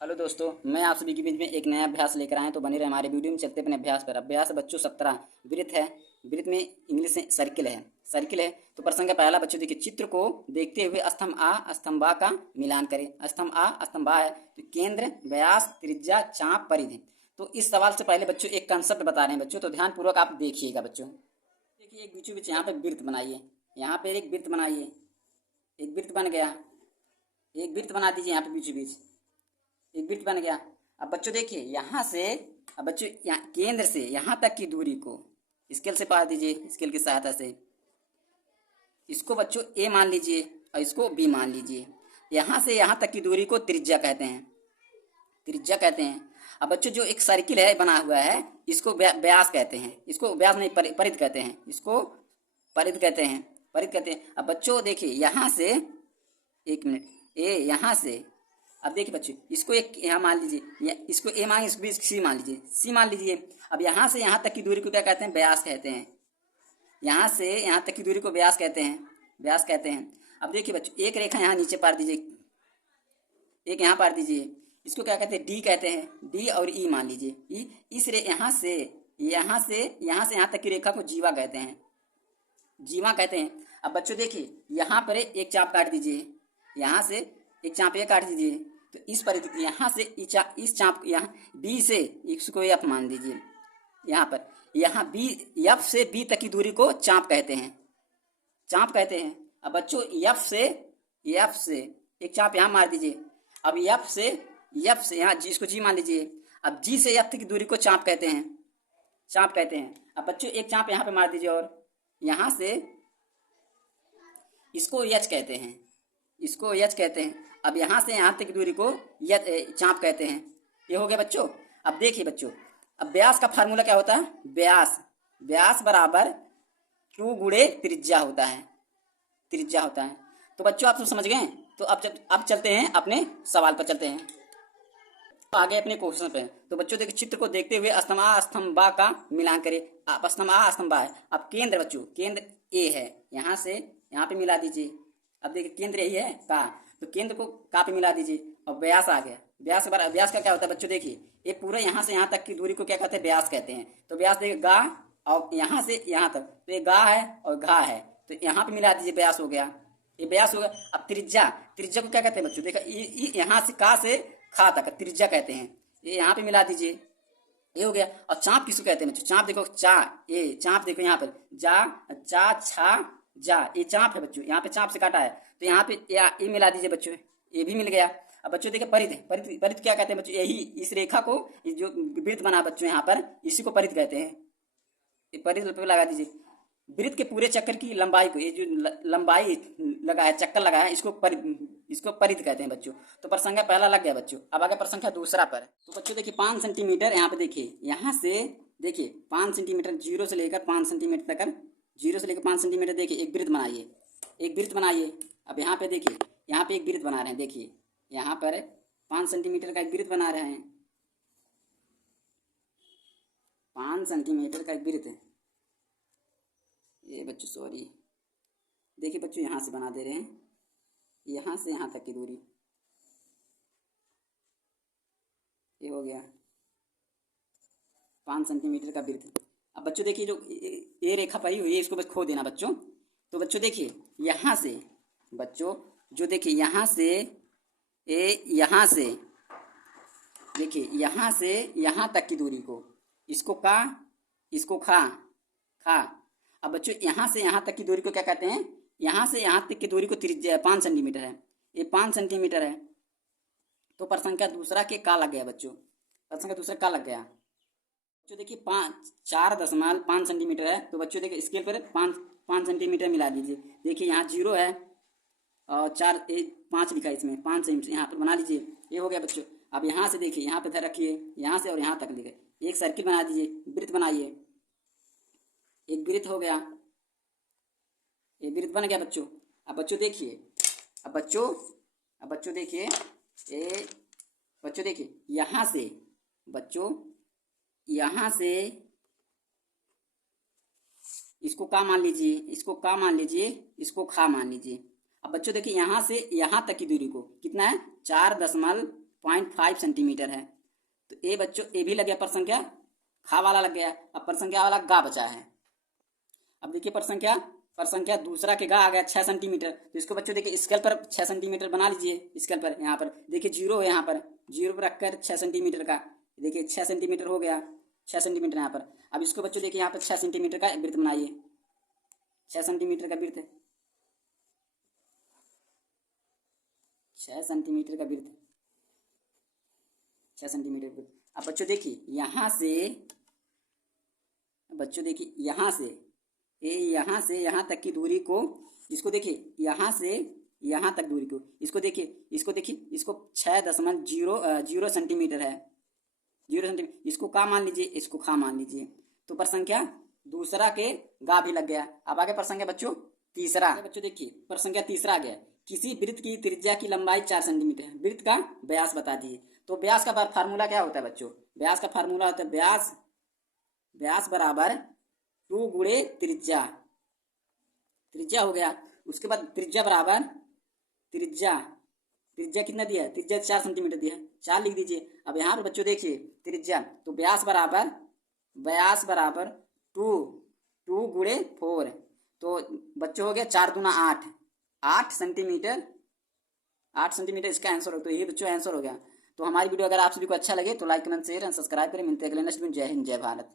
Hello दोस्तों, मैं आप सभी के बीच में एक नया अभ्यास लेकर आए, तो बने रहे हमारे वीडियो में। चलते अपने अभ्यास पर। अभ्यास बच्चों 17 वृत्त है। वृत्त में इंग्लिश में सर्किल है। सर्किल है तो प्रश्न का पहला बच्चों देखिए, चित्र को देखते हुए स्तंभ आ स्तंभ बा का मिलान करें। स्तंभ आ स्तंभ बा है तो केंद्र, व्यास, त्रिज्या, चाप, परिधि। तो इस सवाल से पहले बच्चों एक कंसेप्ट बता रहे हैं बच्चों, तो ध्यान पूर्वक आप देखिएगा बच्चों। देखिए एक बीचों बीच यहाँ पे वृत्त बनाइए, यहाँ पे एक वृत्त बनाइए। एक वृत्त बन गया, एक वृत्त बना दीजिए यहाँ पे बीचों बीच। एक वृत्त बन गया। अब बच्चों देखिए यहाँ से, अब बच्चों यहाँ केंद्र से यहाँ तक की दूरी को स्केल से पा दीजिए, स्केल की सहायता से। इसको बच्चों ए मान लीजिए और इसको बी मान लीजिए। यहाँ से यहाँ तक की दूरी को त्रिज्या कहते हैं, त्रिज्या कहते हैं। अब बच्चों जो एक सर्किल है बना हुआ है, इसको व्यास कहते हैं। इसको व्यास नहीं, परिध कहते हैं। इसको परिध कहते हैं, परिध कहते हैं। अब बच्चों देखिए यहाँ से, एक मिनट, ए यहाँ से, अब देखिए बच्चों इसको एक यहाँ मान लीजिए, इसको ए मान, इसको भी सी मान लीजिए, सी मान लीजिए। अब यहाँ से यहाँ तक की दूरी को क्या कहते हैं? व्यास कहते हैं। यहाँ से यहाँ तक की दूरी को व्यास कहते हैं, व्यास कहते हैं। अब देखिए बच्चों एक रेखा यहाँ नीचे पार दीजिए, एक यहाँ पार दीजिए। इसको क्या कहते हैं? डी कहते हैं। डी और ई मान लीजिए। ई इस यहाँ से यहाँ तक की रेखा को जीवा कहते हैं, जीवा कहते हैं। अब बच्चों देखिए यहाँ पर एक चाप काट दीजिए, यहाँ से एक चाप ये काट दीजिए। तो इस पर यहाँ से इस चाप यहाँ बी से इसको एफ मान दीजिए। यहाँ पर यहाँ बी, एफ से बी तक की दूरी को चाप कहते हैं, चाप कहते हैं। अब बच्चों एफ से एक चाप यहाँ मार दीजिए। अब एफ से यहाँ जी, इसको जी मान लीजिए। अब जी से एफ तक की दूरी को चाप कहते हैं, चाप कहते हैं। अब बच्चों एक चाप यहाँ पे मार दीजिए और यहाँ से इसको एच कहते हैं, इसको एच कहते हैं। अब यहाँ से यहाँ तक की दूरी को चाप कहते हैं। ये हो गया बच्चों। अब देखिए बच्चों, अब व्यास का फार्मूला क्या होता है? व्यास बराबर क्यू गुणे त्रिज्या होता है, त्रिज्या होता है। तो बच्चों आप सब समझ गए। तो अब चलते हैं अपने सवाल पर, चलते हैं आगे अपने क्वेश्चन पे। तो बच्चों देखिए, चित्र को देखते हुए स्तंभ आ स्तंभ बा का मिलान करें। आप स्तंभ आ स्तंभ बा है। अब केंद्र बच्चों, केंद्र ए है, यहाँ से यहाँ पे मिला दीजिए। अब देखिए केंद्र यही है का, तो केंद्र को का पे मिला दीजिए। और व्यास आ गया। व्यास का क्या होता है बच्चों? देखिए ये पूरा यहाँ से यहाँ तक की दूरी को क्या कहते हैं? व्यास कहते हैं। तो व्यास देखिए गा, और यहाँ से यहाँ तक तो ये गा है और घा है, तो यहाँ पे मिला दीजिए, व्यास हो गया, ये व्यास हो गया। अब त्रिज्या, त्रिज्या को क्या कहते हैं बच्चों? देखा यहाँ से का से खा तक त्रिज्या कहते हैं। ये यहाँ पे मिला दीजिए, ये हो गया। और चाप किसको कहते हैं बच्चों? चाप देखो चाप देखो यहाँ पर चा छा जा, ये चाप है बच्चों। यहाँ पे चाप से काटा है तो यहाँ पे ये मिला दीजिए बच्चों, ये भी मिल गया। अब बच्चों देखिए परिध, परिध क्या कहते हैं बच्चों? यही इस रेखा को, जो वृत्त बना बच्चों यहाँ पर, इसी को परिध कहते हैं। ये परिध पे लगा दीजिए। वृत्त के पूरे चक्कर की लंबाई को, ये जो लंबाई लगा है, चक्कर लगा है, इसको परिध कहते हैं बच्चों। तो प्रसंख्या पहला लग गया बच्चों। अब आगे प्रसंख्या दूसरा पर। तो बच्चों देखिए 5 सेंटीमीटर यहाँ पे देखिए, यहाँ से देखिए 5 सेंटीमीटर, 0 से लेकर 5 सेंटीमीटर तक, 0 से लेकर 5 सेंटीमीटर देखिए एक वृत्त बनाइए, एक वृत्त बनाइए। अब यहाँ पे देखिए, यहाँ पे एक वृत्त बना रहे हैं। देखिए यहाँ पर 5 सेंटीमीटर का एक वृत्त बना रहे हैं, 5 सेंटीमीटर का एक वृत्त है ये बच्चों, सॉरी। देखिए बच्चों यहाँ से बना दे रहे हैं, यहाँ से यहाँ तक की दूरी, ये हो गया 5 सेंटीमीटर का वृत्त। अब बच्चों देखिए जो ये रेखा पड़ी हुई है, इसको बस खो देना बच्चों। तो बच्चों देखिए यहाँ से, बच्चों जो देखिए यहाँ से यहाँ से देखिए यहाँ से यहाँ तक की दूरी को, इसको का, इसको खा। अब बच्चों यहाँ से यहाँ तक की दूरी को क्या कहते हैं? यहाँ से यहाँ तक की दूरी को 5 सेंटीमीटर है, ये 5 सेंटीमीटर है। तो प्रसंख्या दूसरा के का लग गया बच्चों, प्रसंख्या दूसरा का लग गया बच्चों। देखिए 4.5 सेंटीमीटर है। तो बच्चों देखिए स्केल पर 5 सेंटीमीटर मिला दीजिए। देखिए यहाँ 0 है और 5 लिखा है इसमें, 5 सेंटीमीटर यहाँ पर बना लीजिए, ये हो गया बच्चों। अब यहाँ से देखिए, यहाँ पे धर रखिए, यहाँ से और यहाँ तक लिखे, एक सर्किल बना दीजिए, वृत्त बनाइए। एक वृत्त हो गया, एक वृत्त बन गया बच्चों। अब बच्चों देखिए, अब बच्चों देखिए, बच्चों देखिए यहाँ से, बच्चों यहाँ से इसको का मान लीजिए, इसको का मान लीजिए, इसको खा मान लीजिए। अब बच्चों देखिए यहाँ से यहाँ तक की दूरी को कितना है? 4.5 0.5 सेंटीमीटर है। तो ए बच्चों ए भी लग गया, पर संख्या खा वाला लग गया। अब पर संख्या वाला गा बचा है। अब देखिए पर संख्या दूसरा के गा आ गया 6 सेंटीमीटर। तो इसको बच्चों देखिए स्केल पर 6 सेंटीमीटर बना लीजिए। स्केल पर यहाँ पर देखिए जीरो है, यहाँ पर जीरो पर रखकर 6 सेंटीमीटर का देखिए 6 सेंटीमीटर हो गया, 6 सेंटीमीटर यहाँ पर। अब इसको बच्चों देखिए यहाँ पर 6 सेंटीमीटर का वृत्त बनाइए, 6 सेंटीमीटर का वृत्त, 6 सेंटीमीटर का वृत्त, 6 सेंटीमीटर वृत्त। अब बच्चों देखिए यहाँ से, बच्चों देखिए यहाँ से यहाँ तक की दूरी को, इसको देखिए यहाँ से यहाँ तक दूरी को, इसको देखिए इसको 6.0 सेंटीमीटर है, 0 सेंटीमीटर। इसको का मान लीजिए, इसको खा मान लीजिए। तो पर संख्या दूसरा के गा भी लग गया। अब आगे पर संख्या बच्चों तीसरा। बच्चों देखिए पर संख्या तीसरा आ गया। किसी वृत्त की त्रिज्या की लंबाई 4 सेंटीमीटर है, वृत्त का व्यास बता दिए। तो व्यास का फार्मूला क्या होता है बच्चों? व्यास का फार्मूला होता है व्यास बराबर 2 गुणे त्रिज्या, त्रिज्या हो गया। उसके बाद त्रिज्या बराबर त्रिज्या कितना दिया है? त्रिज्या 4 सेंटीमीटर दिया है, 4 लिख दीजिए। अब यहाँ पर बच्चों देखिए त्रिज्या, तो व्यास बराबर 2 गुणे 4। तो बच्चों हो गया 4 दूना 8 सेंटीमीटर, 8 सेंटीमीटर इसका आंसर हो। तो ये बच्चों आंसर हो गया। तो हमारी वीडियो अगर आप सभी को अच्छा लगे तो like comment share and subscribe करें। मिलते हैं अगले नेक्स्ट वीडियो। जय हिंद, जय भारत।